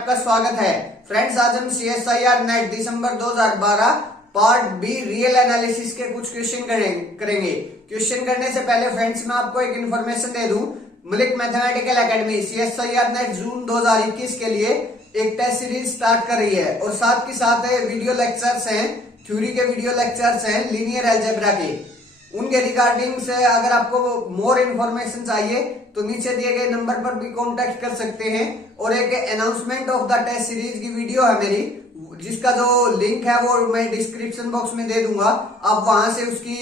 आपका स्वागत है। फ्रेंड्स, आज हम CSIR net December 2012 part be real analysis के कुछ क्वेश्चन करेंगे। क्वेश्चन करने से पहले फ्रेंड्स मैं आपको एक इन्फॉर्मेशन दे दूं। Malik mathematical academy CSIR NET June 2021 के लिए एक टेस्ट सीरीज स्टार्ट कर रही है और साथ के साथ वीडियो लेक्चर्स हैं, थ्योरी के वीडियो लेक्चर्स हैं लीनियर अलजेब्रा के। उनके रिगार्डिंग से अगर आपको मोर इन्फॉर्मेशन चाहिए तो नीचे दिए गए नंबर पर भी कांटेक्ट कर सकते हैं। और एक announcement of the test series की वीडियो है मेरी, जिसका जो लिंक है वो मैं डिस्क्रिप्शन बॉक्स में दे दूंगा। आप वहां से उसकी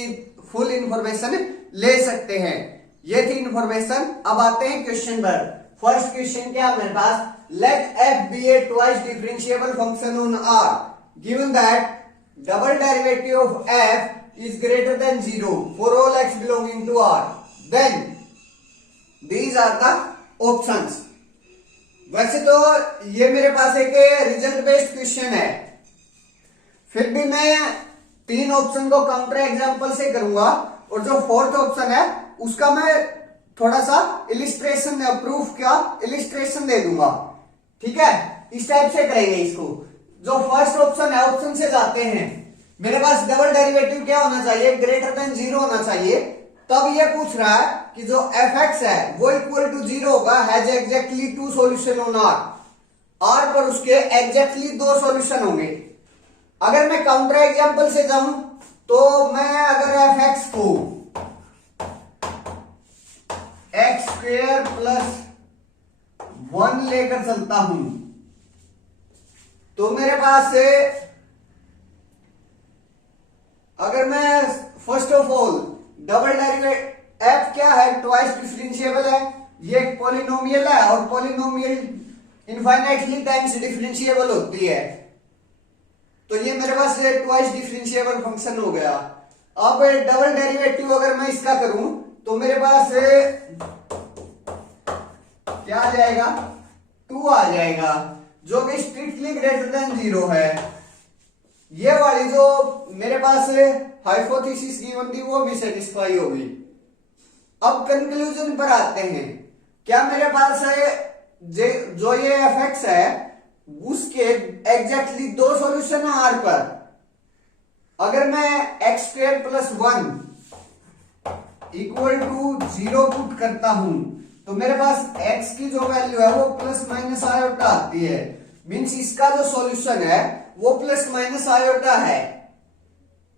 फुल इंफॉर्मेशन ले सकते हैं। ये थी इंफॉर्मेशन। अब आते हैं क्वेश्चन पर। फर्स्ट क्वेश्चन क्या मेरे पास, late f be a twice differentiable function on R given that double derivative of f is greater than 0 for all x belonging to R, then these are the options। वैसे तो ये मेरे पास एक result based question है, फिर भी मैं तीन ऑप्शन को काउंटर एग्जांपल से करूंगा और जो फोर्थ ऑप्शन है उसका मैं थोड़ा सा इलिस्ट्रेशन प्रूफ का इलिस्ट्रेशन दे दूंगा। ठीक है, इस टाइप से करेंगे इसको। जो फर्स्ट ऑप्शन है, ऑप्शन से जाते हैं। मेरे पास डबल डेरिवेटिव क्या होना चाहिए, ग्रेटर देन 0 होना चाहिए। तब ये पूछ रहा है कि जो fx है वो इक्वल टू 0 होगा, has exactly two solution on R पर उसके एग्जैक्टली दो सॉल्यूशन होंगे। अगर मैं काउंटर एग्जांपल से जाऊं तो मैं अगर fx को x स्क्वायर प्लस 1 लेकर चलता हूं तो मेरे पास से अगर मैं first of all double derivative f क्या है, ट्वाइस डिफरेंशिएबल है, ये एक पॉलिनोमियल है और पॉलिनोमियल इनफाइनाइटली टाइम्स डिफरेंशिएबल होती है। तो ये मेरे पास ट्वाइस डिफरेंशिएबल फंक्शन हो गया। अब डबल डेरिवेटिव अगर मैं इसका करूं तो मेरे पास क्या आ जाएगा, 2 आ जाएगा, जो कि स्ट्रिक्टली ग्रेटर देन 0 है। ये वाली जो मेरे पास हाइपोथेसिस गिवन थी वो भी सेटिस्फाई होगी। अब कंक्लूजन पर आते हैं। क्या मेरे पास है जो ये fx है उसके एग्जैक्टली दो सॉल्यूशन है R पर। अगर मैं x square plus 1 equal to 0 put करता हूं तो मेरे पास x की जो वैल्यू है वो प्लस माइनस आयोटा आती है। मीन्स इसका जो सॉल्यूशन है वो प्लस माइनस आयोटा है।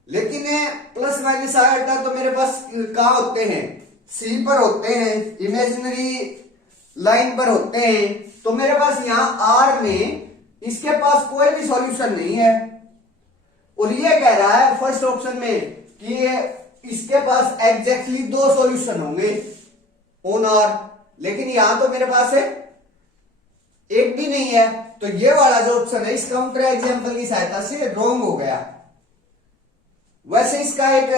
लेकिन प्लस माइनस आयोटा तो मेरे पास कहां होते हैं, C पर होते हैं, इमेजिनरी लाइन पर होते हैं। तो मेरे पास यहां R में इसके पास कोई भी सॉल्यूशन नहीं है। और ये कह रहा है फर्स्ट ऑप्शन में कि इसके पास एग्जैक्टली दो सॉल्यूशन होंगे ऑन R, लेकिन यहां तो मेरे पास एक भी नहीं है। तो ये वाला जो ऑप्शन है इस काउंटर एग्जांपल की सहायता से रॉन्ग हो गया। वैसे इसका एक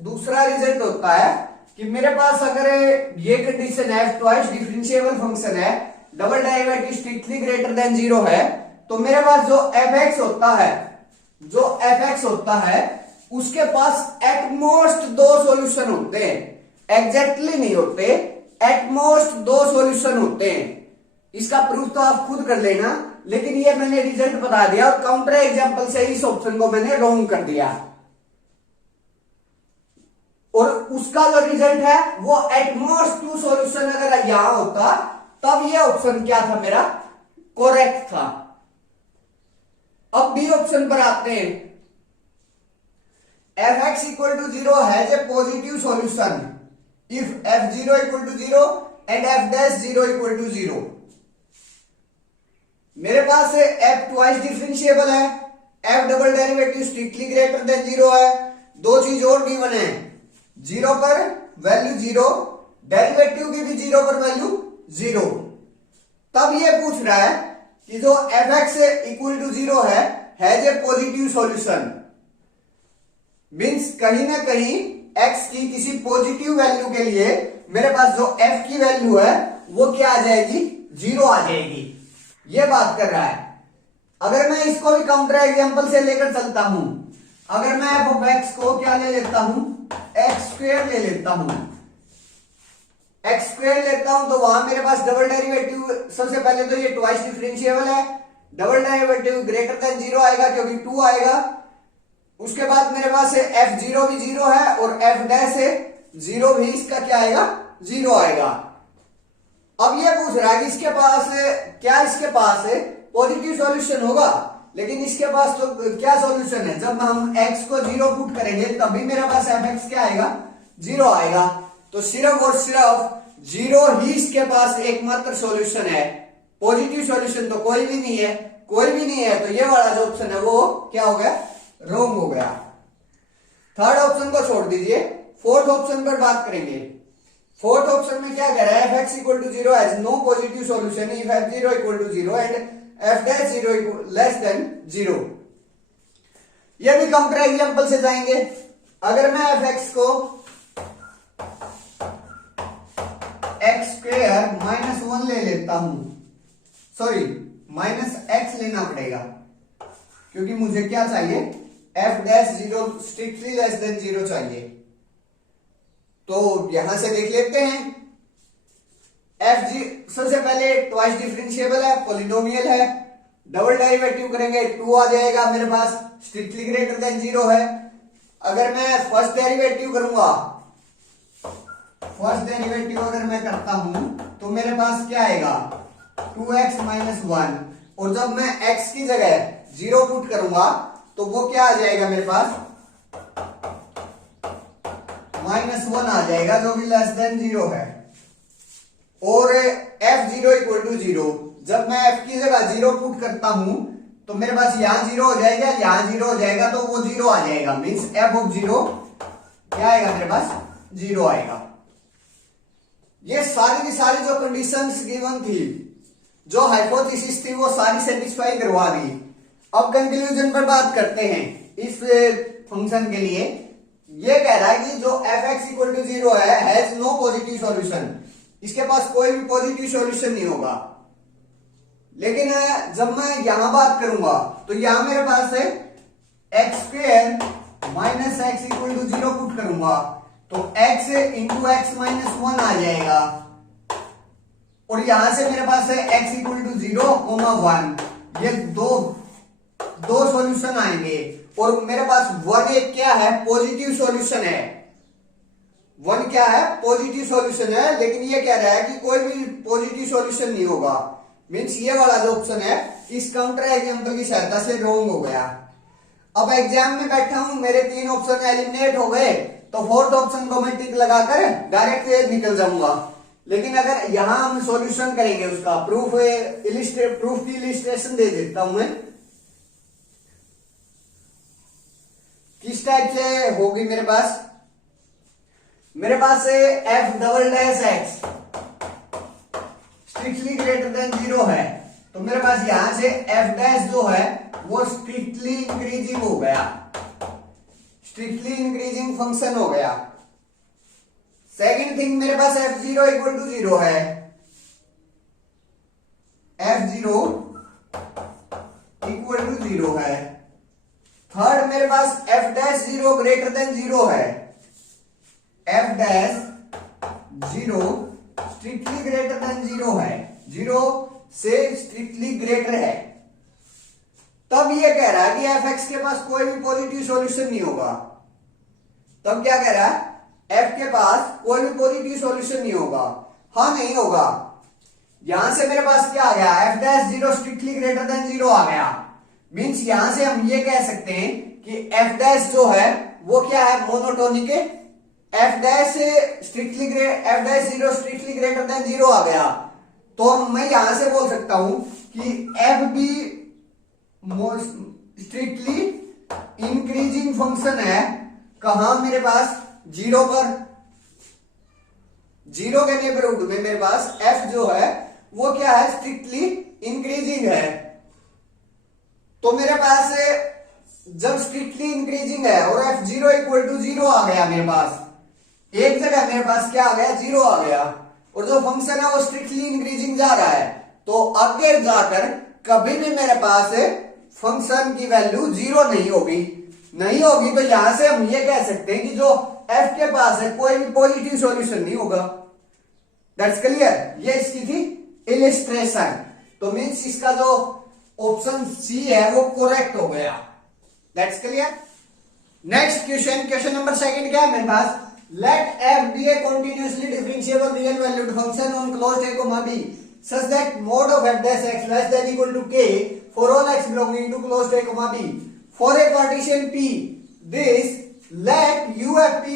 दूसरा रिजल्ट होता है कि मेरे पास अगर ये कंडीशन है, ट्वाइस डिफरेंशिएबल फंक्शन है, double derivative strictly greater than 0 है, तो मेरे पास जो fx होता है उसके पास एटमोस्ट दो सॉल्यूशन होते हैं। एग्जैक्टली नहीं होते, एटमोस्ट दो सॉल्यूशन होते हैं। इसका प्रूफ तो आप खुद कर लेना, लेकिन ये मैंने रिजल्ट बता दिया और काउंटर एग्जांपल से इस ऑप्शन को मैंने रॉन्ग कर दिया। और उसका जो रिजल्ट है वो एटमोस्ट टू सॉल्यूशन अगर यहां होता तब ये ऑप्शन क्या था मेरा, करेक्ट था। अब बी ऑप्शन पर आते हैं। fx equal to 0 has a positive solution if f0 equal to 0 and f'0 equal to 0। मेरे पास f ट्वाइस डिफरेंशिएबल है, f double derivative strictly greater than 0 है। दो चीज और गिवन है, 0 पर वैल्यू 0, डेरिवेटिव की भी 0 पर वैल्यू 0। तब ये पूछ रहा है कि जो fx इक्वल टू 0 है has a positive solution. Means कहीं ना कहीं x की किसी पॉजिटिव वैल्यू के लिए मेरे पास जो f की वैल्यू है वो क्या आ जाएगी, 0 आ जाएगी। ये बात कर रहा है। अगर मैं इसको भी काउंटर एग्जांपल से लेकर चलता हूं, अगर मैं f ऑफ x को क्या ले लेता हूं, x स्क्वायर ले लेता हूं, x स्क्वायर लेता हूं तो वहां मेरे पास डबल डेरिवेटिव, सबसे पहले तो ये ट्वाइस डिफरेंशिएबल है, double derivative greater than zero आएगा क्योंकि 2 आएगा। उसके बाद मेरे पास f0 भी 0 है और f डैश है 0 भी, इसका क्या आएगा 0 आएगा। अब ये पूछ रहा है कि इसके पास क्या इसके पास पॉजिटिव सॉल्यूशन होगा, लेकिन इसके पास तो क्या सॉल्यूशन है, जब हम x को 0 पुट करेंगे तभी मेरे पास fx क्या आएगा 0 आएगा। तो सिर्फ और सिर्फ 0 ही इसके पास एकमात्र सॉल्यूशन है, पॉजिटिव सॉल्यूशन तो कोई भी नहीं है, कोई भी नहीं है। तो ये वाला जो ऑप्शन है वो क्या हो गया, रॉन्ग हो गया। थर्ड ऑप्शन को छोड़ दीजिए, फोर्थ ऑप्शन पर बात करेंगे। फोर्थ ऑप्शन में क्या कह रहा है, fx equal to 0 has no positive solution if f0 equal to 0 and f dash 0 less than 0। ये भी काउंटर एग्जांपल से जाएंगे। अगर मैं fx को x स्क्वायर माइनस 1 ले लेता हूं, सॉरी माइनस x लेना पड़ेगा क्योंकि मुझे क्या चाहिए, f dash 0 strictly less than 0 चाहिए। तो यहां से देख लेते हैं, सबसे पहले ट्वाइस डिफरेंशिएबल है, पॉलिनोमियल है, डबल डेरिवेटिव करेंगे 2 आ जाएगा मेरे पास, स्ट्रिक्टली ग्रेटर देन 0 है। अगर मैं फर्स्ट डेरिवेटिव करूंगा, फर्स्ट डेरिवेटिव अगर मैं करता हूं तो मेरे पास क्या आएगा 2x माइनस 1, और जब मैं x की जगह 0 पुट करूंगा तो वो क्या आ जाएगा मेरे पास -1 आ जाएगा जो कि लेस देन 0 है। और f0 इक्वल टू 0, जब मैं f की जगह 0 पुट करता हूं तो मेरे पास यहां 0 हो जाएगा, यहां 0 हो जाएगा, तो वो 0 आ जाएगा, मीन्स f ऑफ 0 क्या आएगा मेरे पास 0 आएगा। ये सारी की सारी जो कंडीशंस गिवन थी, जो हाइपोथेसिस थी, वो सारी सेटिस्फाई करवा दी। अब कंक्लूजन पर बात करते हैं इस फंक्शन के लिए। ये कह रहा है कि जो fx इक्वल टू 0 है हैज नो पॉजिटिव सॉल्यूशन, इसके पास कोई भी पॉजिटिव सॉल्यूशन नहीं होगा। लेकिन जब मैं यहां बात करूंगा तो यहां मेरे पास है x square minus x equal to 0 put करूंगा तो x इंटू एक्स माइनस 1 आ जाएगा, और यहां से मेरे पास है x इक्वल टू 0 कोमा 1, ये दो सॉल्यूशन आएंगे, और मेरे पास 1 एक क्या है पॉजिटिव सॉल्यूशन है, 1 क्या है पॉजिटिव सॉल्यूशन है। लेकिन ये कह रहा है कि कोई भी पॉजिटिव सॉल्यूशन नहीं होगा, मीन्स ये वाला जो ऑप्शन है इस काउंटर एग्जांपल की सहायता से रॉन्ग हो गया। अब एग्जाम में बैठा हूं, मेरे 3 ऑप्शन एलिमिनेट हो गए, तो फोर्थ ऑप्शन को मैं टिक लगाकर डायरेक्ट निकल जाऊंगा। लेकिन अगर यहां हम सॉल्यूशन करेंगे उसका प्रूफ की इलिस्ट्रेशन दे देता हूं मैं, किस टाइप से होगी मेरे पास है f double dash x strictly greater than 0 है, तो मेरे पास यहां से f डैश जो है वो स्ट्रिक्टली इंक्रीजिंग हो गया, स्ट्रिक्टली इंक्रीजिंग फंक्शन हो गया। सेकेंड थिंग मेरे पास f0 इक्वल टू 0 है, f0 इक्वल टू 0 है। थर्ड मेरे पास f डैश 0 ग्रेटर देन 0 है, f dash 0 strictly greater than 0 है, 0 से स्ट्रिक्टली ग्रेटर है। तब ये कह रहा है कि fx के पास कोई भी पॉजिटिव सॉल्यूशन नहीं होगा। तब क्या कह रहा है, f के पास कोई भी पॉजिटिव सॉल्यूशन नहीं होगा। हाँ नहीं होगा, यहां से मेरे पास क्या आ गया f dash 0 strictly greater than 0 आ गया, मीन्स यहां से हम ये कह सकते हैं कि f डैश जो है वो क्या है मोनोटोनिक है। f dash 0 strictly greater than 0 आ गया, तो मैं यहां से बोल सकता हूं कि f भी स्ट्रिक्टली इंक्रीजिंग फंक्शन है। कहां मेरे पास 0 पर, 0 के नेबरहुड में मेरे पास f जो है वो क्या है स्ट्रिक्टली इंक्रीजिंग है। तो मेरे पास जब स्ट्रिक्टली इंक्रीजिंग है और f0 इक्वल टू 0 आ गया, मेरे पास एक जगह मेरे पास क्या आ गया 0 आ गया, और जो फंक्शन है वो स्ट्रिक्टली इंक्रीजिंग जा रहा है, तो आगे जाकर कभी भी मेरे पास फंक्शन की वैल्यू 0 नहीं होगी। तो यहां से हम ये कह सकते हैं कि जो f के पास है कोई भी पॉजिटिव सॉल्यूशन नहीं होगा। दैट्स क्लियर, ये इसकी थी इलिस्ट्रेशन। तो मीन्स इसका जो ऑप्शन सी है वो करेक्ट हो गया। That's clear. Next question, question number second क्या है मेरे पास, let f be a continuously differentiable real valued function on closed a comma b such that mod of f dash x less than equal to k for all x belonging to closed a comma b for a partition p. This let UFP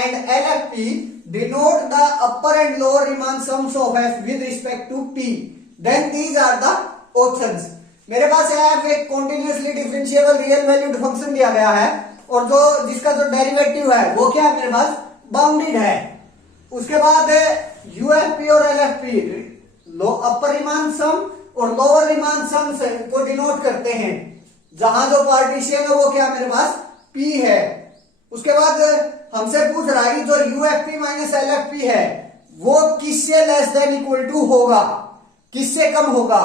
and LFP denote the upper and lower Riemann sums of f with respect to p. Then these are the options. मेरे पास f एक continuously differentiable real valued function दिया गया है और जो जिसका जो डेरिवेटिव है वो क्या है मेरे पास बाउंडेड है। उसके बाद UFP और LFP लो अपर रीमान सम और लोअर रीमान सम को डिनोट करते हैं, जहां जो पार्टीशन है वो क्या मेरे पास P है। उसके बाद हमसे पूछ रहा है कि जो UFP माइनस LFP है वो किससे लेस देन इक्वल टू होगा, किससे कम होगा।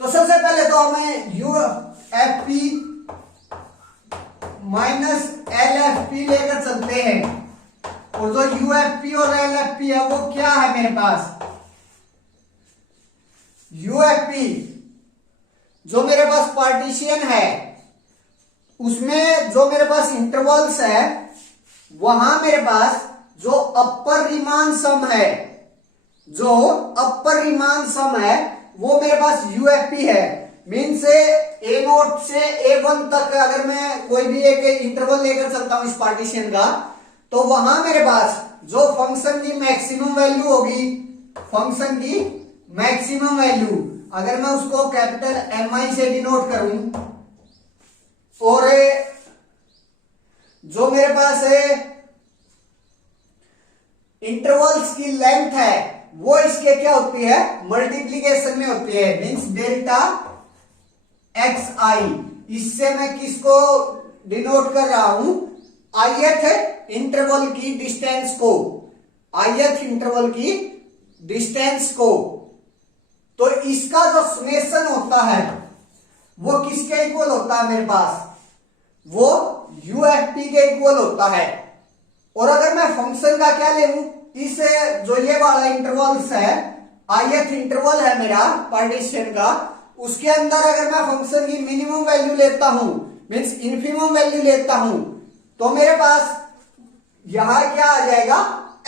तो सबसे पहले तो हमें UFP माइनस LFP लेकर चलते हैं और जो UFP और LFP है वो क्या है मेरे पास, UFP जो मेरे पास पार्टीशन है उसमें जो मेरे पास इंटरवल्स है वहां मेरे पास जो अपर रीमान सम है, जो अपर रीमान सम है वो मेरे पास UFP है। मीन से A0 से A1 तक अगर मैं कोई भी एक इंटरवल लेकर चलता हूं इस पार्टीशन का, तो वहां मेरे पास जो फंक्शन की मैक्सिमम वैल्यू होगी, फंक्शन की मैक्सिमम वैल्यू अगर मैं उसको कैपिटल MI से डिनोट करूं और जो मेरे पास है इंटरवल्स की लेंथ है वो इसके क्या होती है मल्टीप्लीकेशन में होती है, मींस डेल्टा XI। इससे मैं किसको डिनोट कर रहा हूं, ith इंटरवल की डिस्टेंस को, ith इंटरवल की डिस्टेंस को। तो इसका जो समेशन होता है वो किसके इक्वल होता है मेरे पास, वो UFP के इक्वल होता है। और अगर मैं फंक्शन का क्या ले लूं, इस जो ये वाला इंटरवल्स है ith इंटरवल है मेरा पार्टीशन का, उसके अंदर अगर मैं फंक्शन की मिनिमम वैल्यू लेता हूं मींस इन्फिमम वैल्यू लेता हूं, तो मेरे पास यहां क्या आ जाएगा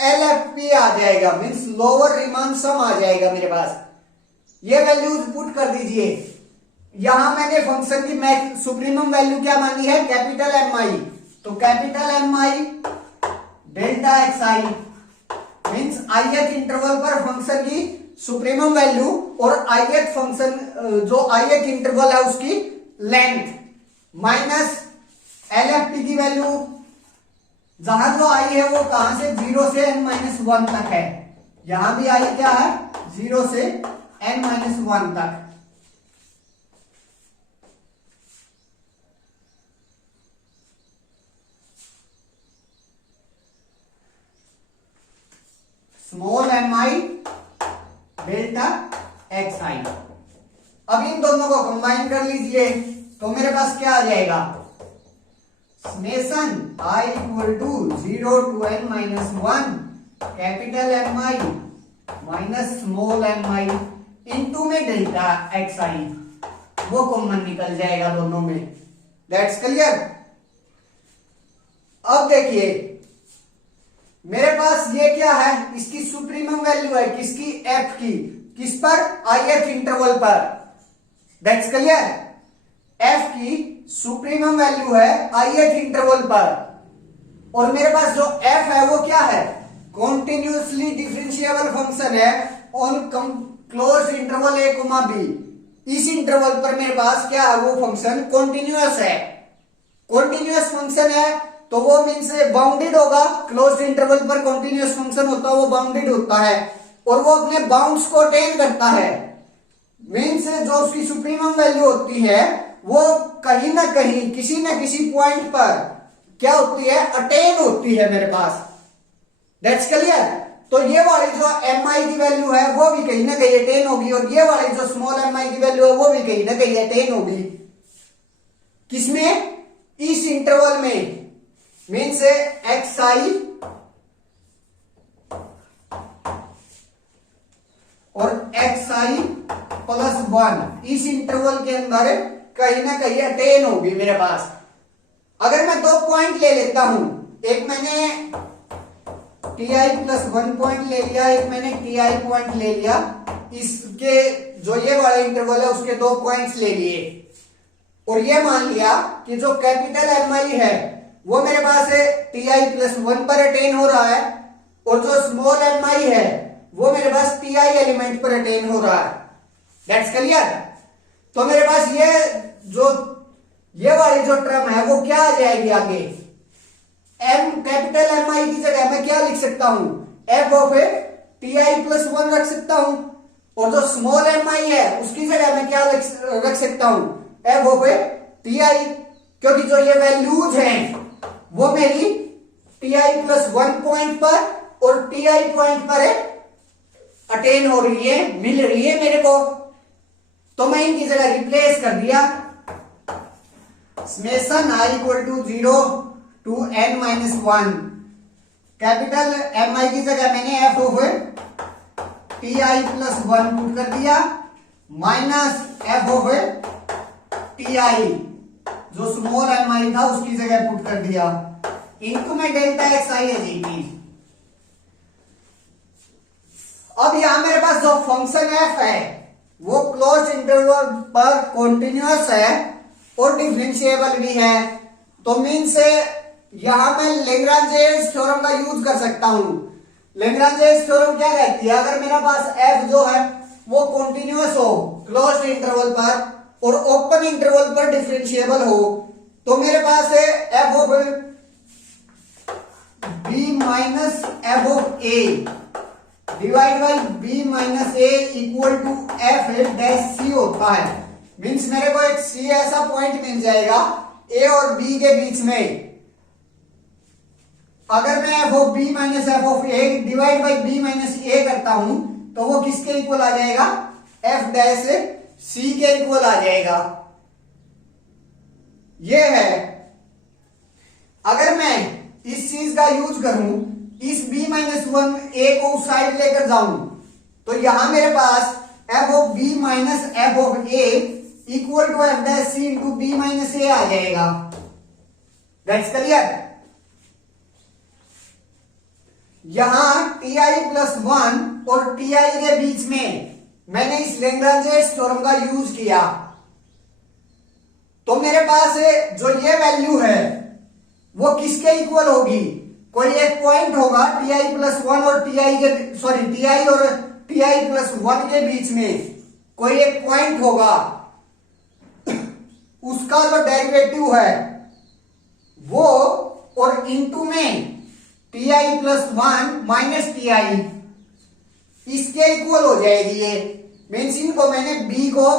LFP आ जाएगा, मींस लोअर रीमान सम आ जाएगा मेरे पास। ये वैल्यूज पुट कर दीजिए। यहां मैंने फंक्शन की सुप्रीमम वैल्यू क्या मानी है कैपिटल MI, तो capital MI delta XI means ith interval पर फंक्शन की सुप्रीमम वैल्यू और ith फंक्शन जो ith इंटरवल है उसकी लेंथ माइनस LFP की वैल्यू, जहां जो I है वो कहां से 0 से n-1 तक है, यहां भी I क्या है 0 से n-1 तक। Small mi delta XI। अब इन दोनों को कंबाइन कर लीजिए तो मेरे पास क्या आ जाएगा, summation I equal to 0 to n-1 capital MI minus small mi into में डेल्टा XI, वो कॉमन निकल जाएगा दोनों में। That's clear. अब देखिए मेरे पास ये क्या है, इसकी सुप्रीमम वैल्यू है किसकी f की, किस पर ith इंटरवल पर। That's clear. f की सुप्रीमम वैल्यू है ith इंटरवल पर और मेरे पास जो f है वो क्या है कॉन्टिन्यूसली डिफरेंशिएबल फंक्शन है on close interval a comma b। इस इंटरवल पर मेरे पास क्या है वो फंक्शन कॉन्टिन्यूअस है, कॉन्टिन्यूअस फंक्शन है तो वो मीन्स बाउंडेड होगा। क्लोज्ड इंटरवल पर कॉन्टिन्यूअस फंक्शन होता है वो बाउंडेड होता है और वो अपने बाउंड्स को अटेन करता है, मीन्स जो उसकी सुप्रीमम वैल्यू होती है वो कहीं ना कहीं किसी न किसी पॉइंट पर क्या होती है अटेन होती है मेरे पास। That's clear. तो ये वाली जो mi की वैल्यू है वो भी कहीं ना कहीं अटेन होगी और ये वाली जो स्मॉल mi की वैल्यू है वो भी कहीं ना कहीं अटेन होगी, किसमें इस इंटरवल में, मीन्स XI और XI प्लस 1 इस इंटरवल के अंदर कहीं ना कहीं अटेन होगी मेरे पास। अगर मैं 2 पॉइंट ले लेता हूं, एक मैंने ti+1 पॉइंट ले लिया, एक मैंने ti पॉइंट ले लिया, इसके जो ये वाला इंटरवल है उसके 2 पॉइंट्स ले लिए, और ये मान लिया कि जो कैपिटल mi है वो मेरे पास ti+1 पर अटेन हो रहा है, और जो स्मॉल mi है वो मेरे पास ti एलिमेंट पर अटेन हो रहा है। That's clear. तो मेरे पास ये वाली जो टर्म है वो क्या आ जाएगी आगे, कैपिटल mi की जगह मैं क्या लिख सकता हूं, f(ti+1) रख सकता हूं, और जो स्मॉल mi है उसकी जगह मैं क्या रख सकता हूं, f(ti), क्योंकि जो ये वैल्यूज हैं वो मेरी ti+1 पॉइंट पर और ti पॉइंट पर अटेन हो रही है, मिल रही है मेरे को। तो मैं इनकी जगह रिप्लेस कर दिया, summation i = 0 to n-1, capital mi की जगह मैंने f(ti+1) पुट कर दिया, माइनस f(ti) जो स्मॉल mi था उसकी जगह पुट कर दिया, इनको में डेल्टा xi है जी। अब यहां मेरे पास जो फंक्शन f है वो क्लोज इंटरवल पर कॉन्टिन्यूअस है और डिफरेंशिएबल भी है। तो मीन्स यहां मैं लैग्रांजेस थ्योरम का यूज कर सकता हूं। लैग्रांजेस थ्योरम क्या कहती है, अगर मेरे पास f जो है वो कॉन्टिन्यूअस हो क्लोज्ड इंटरवल पर और ओपन इंटरवल पर डिफरेंशिएबल हो, तो मेरे पास है f(b-f) divide by b-a equal to f(c) होता है। मीन्स मेरे को एक c ऐसा पॉइंट मिल जाएगा a और b के बीच में। अगर मैं f(b-f) डिवाइड बाई b-a करता हूं तो वो किसके इक्वल आ जाएगा, f(c) के इक्वल आ जाएगा। ये है। अगर मैं इस चीज का यूज करूं, इस b-1 a को उस साइड लेकर जाऊं, तो यहां मेरे पास f(b-f) equal to f(c) into b-a आ जाएगा। That's clear. यहां ti+1 और ti के बीच में मैंने इस लैग्रांजेस थ्योरम का यूज किया, तो मेरे पास जो ये वैल्यू है वो किसके इक्वल होगी, कोई एक पॉइंट होगा ti+1 और ti और ti+1 के बीच में कोई एक पॉइंट होगा, उसका जो डेरिवेटिव है वो और इनटू में ti+1 माइनस ti इसके इक्वल हो जाएगी। ये मीन्स इनको मैंने b को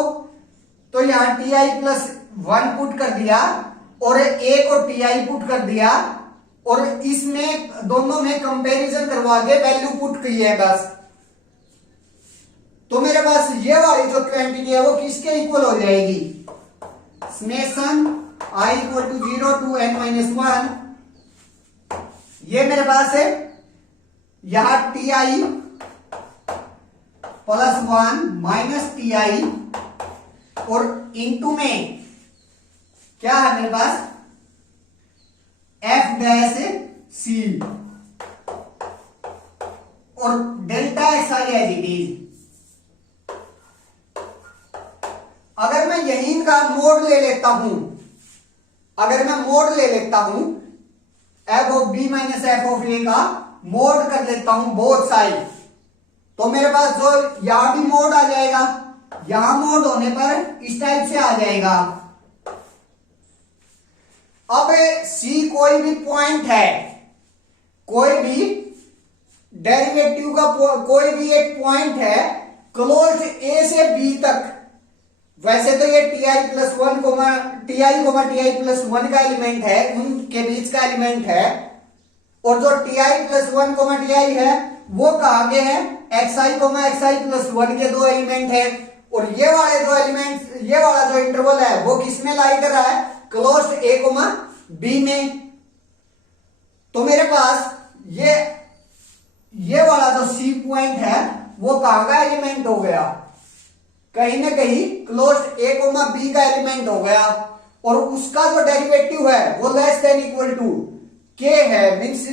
तो यहां ti+1 पुट कर दिया और a को ti पुट कर दिया, और इसमें दोनों में कंपैरिजन करवा के वैल्यू पुट की है बस। तो मेरे पास ये वाली जो क्वांटिटी है वो किसके इक्वल हो जाएगी, समेशन i = 0 to n-1, ये मेरे पास है यहां ti+1 माइनस ti और इनटू में क्या है मेरे पास f(c) और डेल्टा xi है जी। अगर मैं यहीं का मोड ले लेता हूं, f(b-f) का मोड कर लेता हूं बोथ साइड, तो मेरे पास जो यहां भी मोड आ जाएगा, यहां मोड होने पर इस टाइप से आ जाएगा। अब c कोई भी पॉइंट है, कोई भी डेरिवेटिव का कोई भी एक पॉइंट है क्लोज a से b तक। वैसे तो ये ti+1 ti+1 का एलिमेंट है, उनके बीच का एलिमेंट है, और जो ti+1 ti है वो कहां के है, xi+1 के दो एलिमेंट है, और ये वाले दो एलिमेंट, ये वाला जो इंटरवल है वो किसमें लाई कर रहा है, क्लोज्ड a, b में। तो मेरे पास ये वाला जो c पॉइंट है वो कहां का एलिमेंट हो गया, कहीं ना कहीं क्लोज्ड ए कोमा बी का एलिमेंट हो गया और उसका जो डेरिवेटिव है वो लेस देन इक्वल टू के है, मींस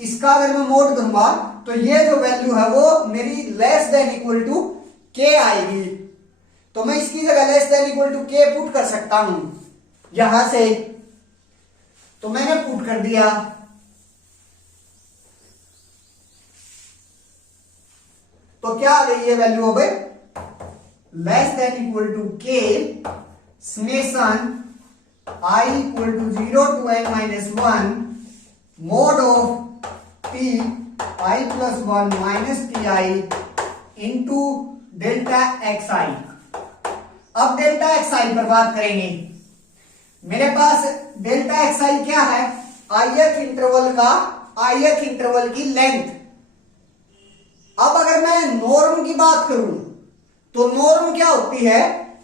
इसका अगर मैं मोड करूंगा तो ये जो वैल्यू है वो मेरी लेस देन इक्वल टू के आएगी। तो मैं इसकी जगह लेस देन इक्वल टू के पुट कर सकता हूं यहां से। तो मैंने पुट कर दिया। तो क्या आ गई ये वैल्यू? अब less than equal to k summation I equal to 0 to n minus 1 mod of t I plus 1 minus t i into delta x i. अब डेल्टा एक्स आई पर बात करेंगे। मेरे पास डेल्टा एक्स आई क्या है? ith इंटरवल की length. अब अगर मैं नॉर्म की बात करूं तो नॉर्म क्या होती है?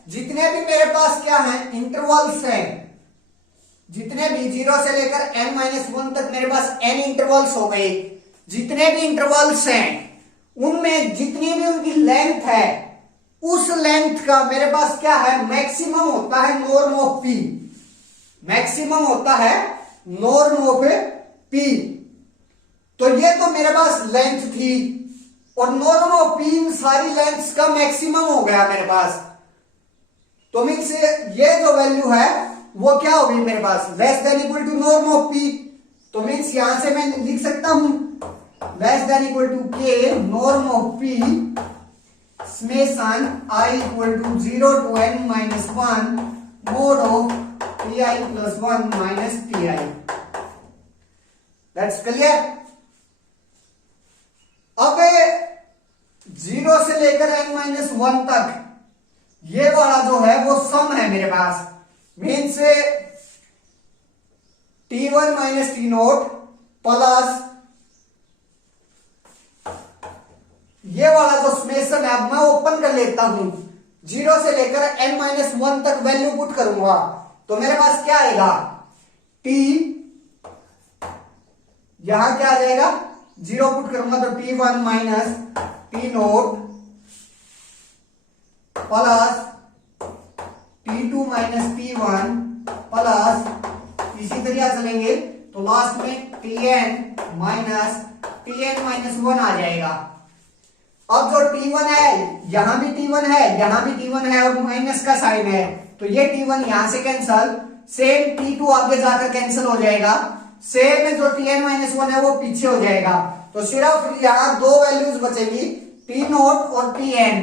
जितने भी मेरे पास क्या है इंटरवल्स हैं, जितने भी 0 से लेकर n-1 तक मेरे पास n इंटरवल्स हो गए, जितने भी इंटरवल्स हैं उनमें जितनी भी उनकी लेंथ है उस लेंथ का मेरे पास क्या है? मैक्सिमम होता है नॉर्म ऑफ p। मैक्सिमम होता है नॉर्म ऑफ p। तो ये तो मेरे पास लेंथ थी और नॉर्म ऑफ p इन सारी लेंथ्स का मैक्सिमम हो गया मेरे पास। तो मीन्स ये जो वैल्यू है वो क्या होगी मेरे पास? Less than equal to norm of p। तो मीन्स यहां से मैं लिख सकता हूं less than equal to k norm of p summation I equal to 0 to n minus 1 mod of t i plus 1 minus t i. That's clear. अब 0 से लेकर n-1 तक ये वाला जो है वो सम है मेरे पास। Means t1 minus t naught plus ये वाला जो समेशन है, अब मैं ओपन कर लेता हूं। 0 से लेकर n-1 तक वैल्यू पुट करूंगा तो मेरे पास क्या आएगा? t यहां क्या आ जाएगा? 0 पुट करूंगा तो t1 minus t naught plus t2 minus t1 plus इसी तरह चलेंगे तो लास्ट में tn माइनस 1 आ जाएगा। अब जो t1 है यहां भी t1 है, यहां भी t1 है और माइनस का साइन है तो ये t1 यहां से कैंसल, सेम t2 आगे जाकर कैंसिल हो जाएगा, सेम जो tn माइनस 1 है वो पीछे हो जाएगा। तो सिर्फ यहां दो वैल्यूज बचेगी t नोट और tn।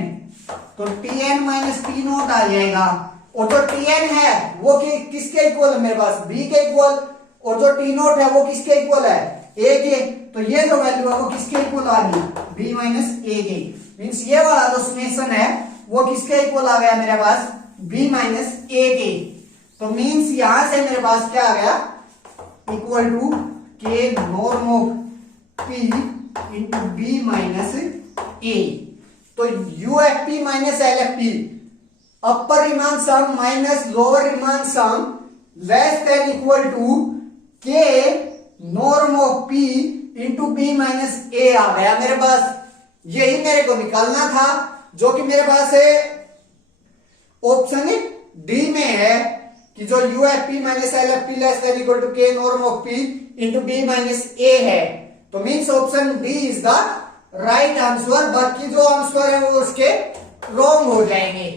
तो tn माइनस टी नोट आ जाएगा और जो tn है वो किसके इक्वल है मेरे पास? b के इक्वल। और जो t नोट है वो किसके इक्वल है? a के। तो ये जो वैल्यू है वो किसके इक्वल आ गई? b माइनस a के। मीन्स ये वाला जो समेशन है वो किसके इक्वल आ गया मेरे पास? b माइनस a के। तो मीन्स यहां से मेरे पास क्या आ गया? Equal to k norm of p into b minus a। तो UFP minus LFP, upper Riemann sum minus lower Riemann sum less than equal to k norm of p into b minus a आ गया मेरे पास। यही मेरे को निकालना था जो कि मेरे पास है ऑप्शन डी में है कि जो UFP minus LFP less than equal to k norm of p into b minus a है। तो means option D is the right answer. बाकी जो आंसर है वो उसके रॉन्ग हो जाएंगे।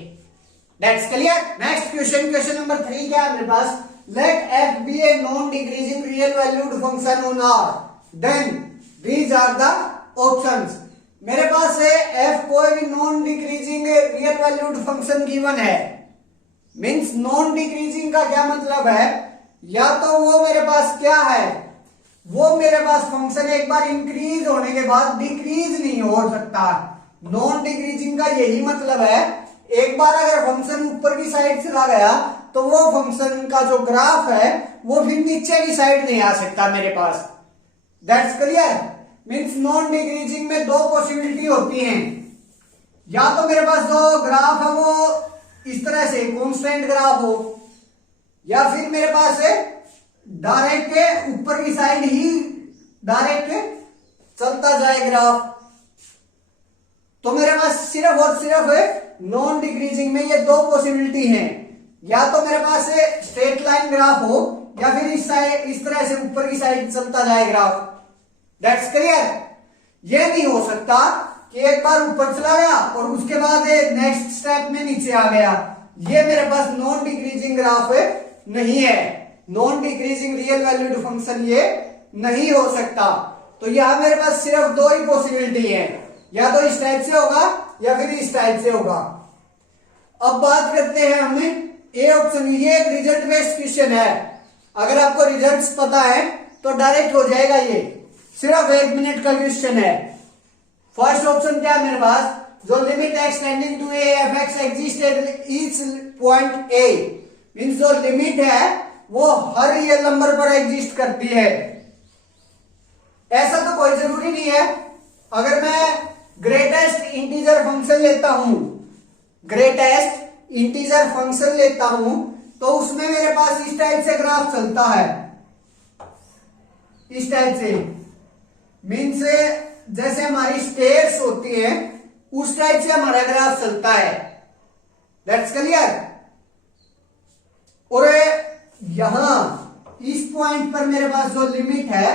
That's clear. Next question number 3 क्या है मेरे पास? Let f be a non decreasing real valued function on R, then these are the options. मेरे पास है एफ कोई भी non decreasing real valued function given है। मीन्स नॉन डिक्रीजिंग का क्या मतलब है? या तो वो मेरे पास क्या है, वो मेरे पास फंक्शन एक बार इंक्रीज होने के बाद डिक्रीज नहीं हो सकता। नॉन डिक्रीजिंग का यही मतलब है, एक बार अगर फंक्शन ऊपर की साइड चला गया तो वो फंक्शन का जो ग्राफ है वो फिर नीचे की साइड नहीं आ सकता मेरे पास। That's clear. Means non decreasing में दो पॉसिबिलिटी होती हैं, या तो मेरे पास जो ग्राफ है वो इस तरह से कांस्टेंट ग्राफ हो, या फिर मेरे पास है डायरेक्ट ऊपर की साइड ही डायरेक्ट चलता जाए ग्राफ। तो मेरे पास सिर्फ और सिर्फ नॉन डिक्रीजिंग में ये दो पॉसिबिलिटी हैं, या तो मेरे पास स्ट्रेट लाइन ग्राफ हो या फिर इस साइड इस तरह से ऊपर की साइड चलता जाए ग्राफ। That's clear. ये नहीं हो सकता कि एक बार ऊपर चला गया और उसके बाद नेक्स्ट स्टेप में नीचे आ गया। ये मेरे पास नॉन डिक्रीजिंग ग्राफ नहीं है, non decreasing real valued function ये नहीं हो सकता। तो यहां मेरे पास सिर्फ दो ही पॉसिबिलिटी है, या तो इस टाइप से होगा या फिर इस टाइप से होगा। अब बात करते हैं हमें ए ऑप्शन। ये एक रिजल्ट बेस्ड क्वेश्चन है, अगर आपको रिजल्ट्स पता है तो डायरेक्ट हो जाएगा। ये सिर्फ 1 मिनट का क्वेश्चन है। फर्स्ट ऑप्शन क्या है मेरे पास, जो limit extending to A F X exist at each point A, means जो लिमिट है वो हर रियल नंबर पर एग्जिस्ट करती है। ऐसा तो कोई जरूरी नहीं है। अगर मैं ग्रेटेस्ट इंटीजर फंक्शन लेता हूं, ग्रेटेस्ट इंटीजर फंक्शन लेता हूं, तो उसमें मेरे पास इस टाइप से ग्राफ चलता है, इस टाइप से, मीन्स जैसे हमारी स्टेयर्स होती है उस टाइप से हमारा ग्राफ चलता है। That's clear. और यहां इस पॉइंट पर मेरे पास जो लिमिट है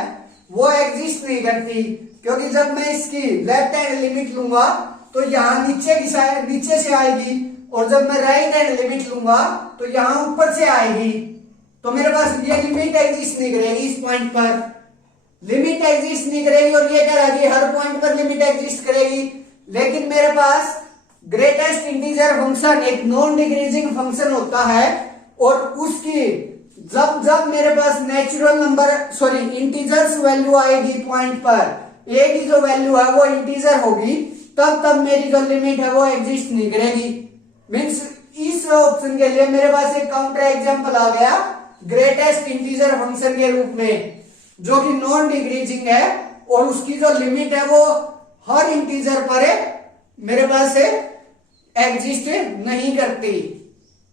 वो एग्जिस्ट नहीं करती, क्योंकि जब मैं इसकी लेफ्ट हैंड लिमिट लूंगा तो यहां नीचे की साइड नीचे से आएगी, और जब मैं राइट हैंड लिमिट लूंगा तो यहां ऊपर से आएगी। तो मेरे पास ये लिमिट एग्जिस्ट नहीं करेगी, इस पॉइंट पर लिमिट एग्जिस्ट नहीं करेगी। और ये कह रहा है कि हर पॉइंट पर लिमिट एग्जिस्ट करेगी, लेकिन मेरे पास ग्रेटेस्ट इंटीजर फंक्शन एक नॉन डिक्रीजिंग फंक्शन होता है, और उसकी जब जब मेरे पास नेचुरल नंबर इंटीजर्स वैल्यू आएगी पॉइंट पर, ए की जो वैल्यू है वो इंटीजर होगी, तब तब मेरी जो लिमिट है वो एग्जिस्ट नहीं करेगी। मीन्स इस ऑप्शन के लिए मेरे पास एक काउंटर एग्जांपल आ गया ग्रेटेस्ट इंटीजर फंक्शन के रूप में, जो कि नॉन डिक्रीजिंग है और उसकी जो लिमिट है वो हर इंटीजर पर मेरे पास एग्जिस्ट नहीं करती।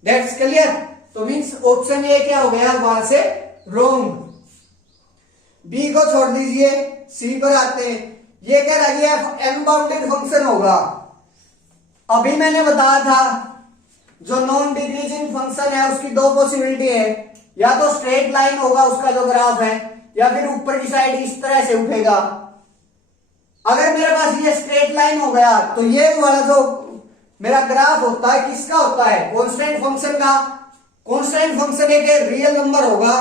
That's clear. तो मीन्स ऑप्शन ए क्या हो गया वहां से रॉन्ग। बी को छोड़ दीजिए, सी पर आते हैं। ये कह रहा है अनबाउंडेड फंक्शन होगा। अभी मैंने बताया था जो नॉन डिक्रीजिंग फंक्शन है उसकी दो पॉसिबिलिटी है, या तो स्ट्रेट लाइन होगा उसका जो ग्राफ है, या फिर ऊपर की साइड इस तरह से उठेगा। अगर मेरे पास ये स्ट्रेट लाइन हो गया तो ये वाला जो मेरा ग्राफ होता है किसका होता है, कांस्टेंट फंक्शन का। कांस्टेंट फंक्शन एक रियल नंबर होगा,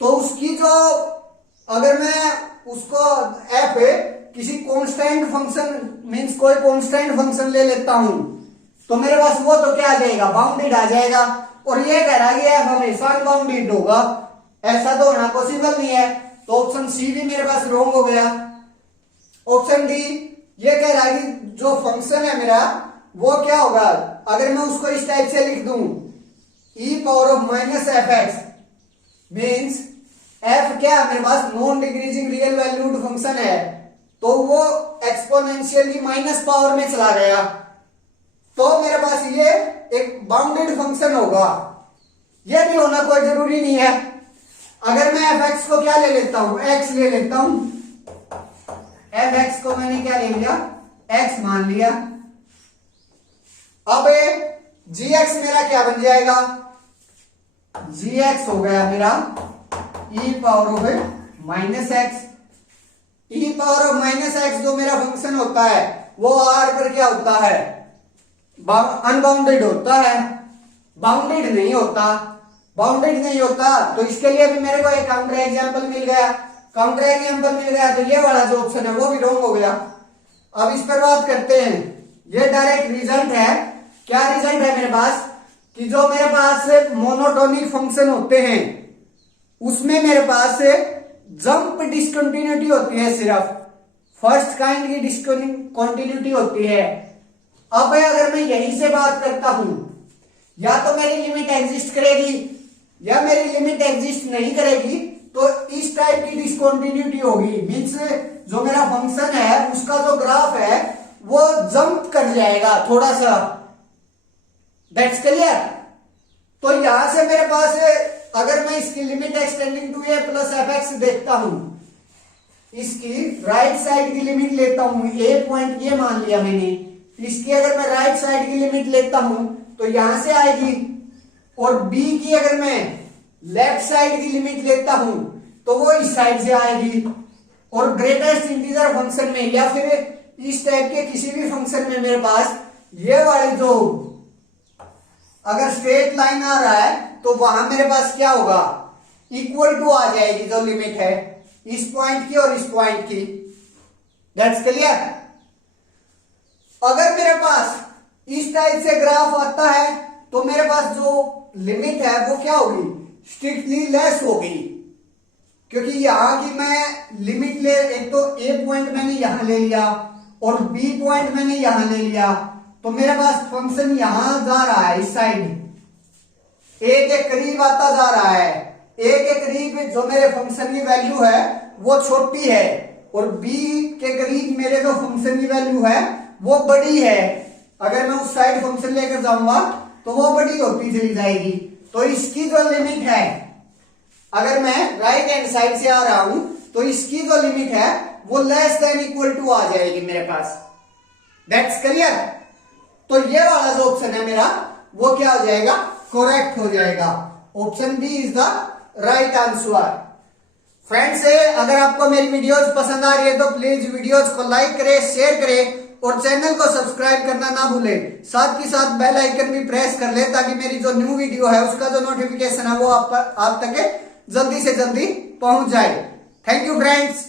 तो उसकी जो अगर मैं उसको एफ किसी कांस्टेंट फंक्शन मींस कोई कांस्टेंट फंक्शन ले लेता हूं, तो मेरे पास वो तो क्या आ जाएगा, बाउंडेड आ जाएगा। और ये कह रहा है कि एफ हमेशा अनबाउंडेड होगा, ऐसा तो होना पॉसिबल नहीं है। तो ऑप्शन सी भी मेरे पास रॉन्ग हो गया। ऑप्शन डी ये कह रहा है कि जो फंक्शन है मेरा वो क्या होगा, अगर मैं उसको इस टाइप से लिख दूं e power of minus f x, means f क्या है मेरे पास non decreasing real valued function है, तो वो एक्सपोनेंशियली माइनस पावर में चला गया, तो मेरे पास ये एक बाउंडेड फंक्शन होगा। ये भी होना कोई जरूरी नहीं है। अगर मैं एफ एक्स को क्या ले लेता हूं, एक्स ले लेता हूं, एफ एक्स को मैंने क्या ले लिया, एक्स मान लिया। अब जी एक्स मेरा क्या बन जाएगा, जी एक्स हो गया मेरा e power of minus x. E power of minus x जो मेरा फंक्शन होता है वो आर पर क्या होता है, अनबाउंडेड होता है, बाउंडेड नहीं होता। बाउंडेड नहीं होता तो इसके लिए भी मेरे को एक काउंटर एग्जांपल मिल गया, काउंटर एग्जांपल मिल गया, तो ये वाला जो ऑप्शन है वो भी रॉन्ग हो गया। अब इस पर बात करते हैं। ये डायरेक्ट रिजल्ट है। क्या रिजल्ट है मेरे पास कि जो मेरे पास मोनोटोनिक फंक्शन होते हैं उसमें मेरे पास जंप डिसकंटिन्यूटी होती है, सिर्फ फर्स्ट काइंड की डिसकंटिन्यूटी होती है। अब अगर मैं यहीं से बात करता हूं, या तो मेरी लिमिट एग्जिस्ट करेगी या मेरी लिमिट एग्जिस्ट नहीं करेगी, तो इस टाइप की डिसकंटिन्यूटी होगी। मींस जो मेरा फंक्शन है उसका जो ग्राफ है वो जंप कर जाएगा थोड़ा सा। That's clear. तो यहां से मेरे पास अगर मैं इसकी limit extending to A plus F X देखता हूं, इसकी राइट साइड की लिमिट लेता हूं, ए पॉइंट ये मान लिया मैंने, इसकी अगर मैं राइट साइड की लिमिट लेता हूं तो यहां से आएगी, और बी की अगर मैं लेफ्ट साइड की लिमिट लेता हूं तो वो इस साइड से आएगी। और ग्रेटेस्ट इंटीजर फंक्शन में या फिर इस टाइप के किसी भी फंक्शन में मेरे पास ये वाली जो अगर स्ट्रेट लाइन आ रहा है तो वहां मेरे पास क्या होगा, इक्वल टू आ जाएगी जो लिमिट है इस पॉइंट की और इस पॉइंट की। That's clear. अगर मेरे पास इस टाइप से ग्राफ आता है तो मेरे पास जो लिमिट है वो क्या होगी, स्ट्रिक्टली लेस होगी, क्योंकि यहां की मैं लिमिट ले, एक तो ए पॉइंट मैंने यहां ले लिया और बी पॉइंट मैंने यहां ले लिया, तो मेरे पास फंक्शन यहां जा रहा है इस साइड, ए के करीब आता जा रहा है। ए के करीब जो मेरे फंक्शन की वैल्यू है वो छोटी है और बी के करीब मेरे जो फंक्शन की वैल्यू है वो बड़ी है। अगर मैं उस साइड फंक्शन लेकर जाऊंगा तो वो बड़ी होती चली जाएगी। तो इसकी जो लिमिट है, अगर मैं राइट हैंड साइड से आ रहा हूं तो इसकी जो लिमिट है वो लेस देन इक्वल टू आ जाएगी मेरे पास। That's clear. तो ये वाला जो ऑप्शन है मेरा वो क्या हो जाएगा, करेक्ट हो जाएगा। Option B is the right answer. Friends, अगर आपको मेरी वीडियोस पसंद आ रही है तो प्लीज वीडियोस को लाइक करें, शेयर करें और चैनल को सब्सक्राइब करना ना भूलें। साथ ही साथ बेल आइकन भी प्रेस कर ले ताकि मेरी जो न्यू वीडियो है उसका जो नोटिफिकेशन है वो आप तक जल्दी से जल्दी पहुंच जाए। Thank you friends.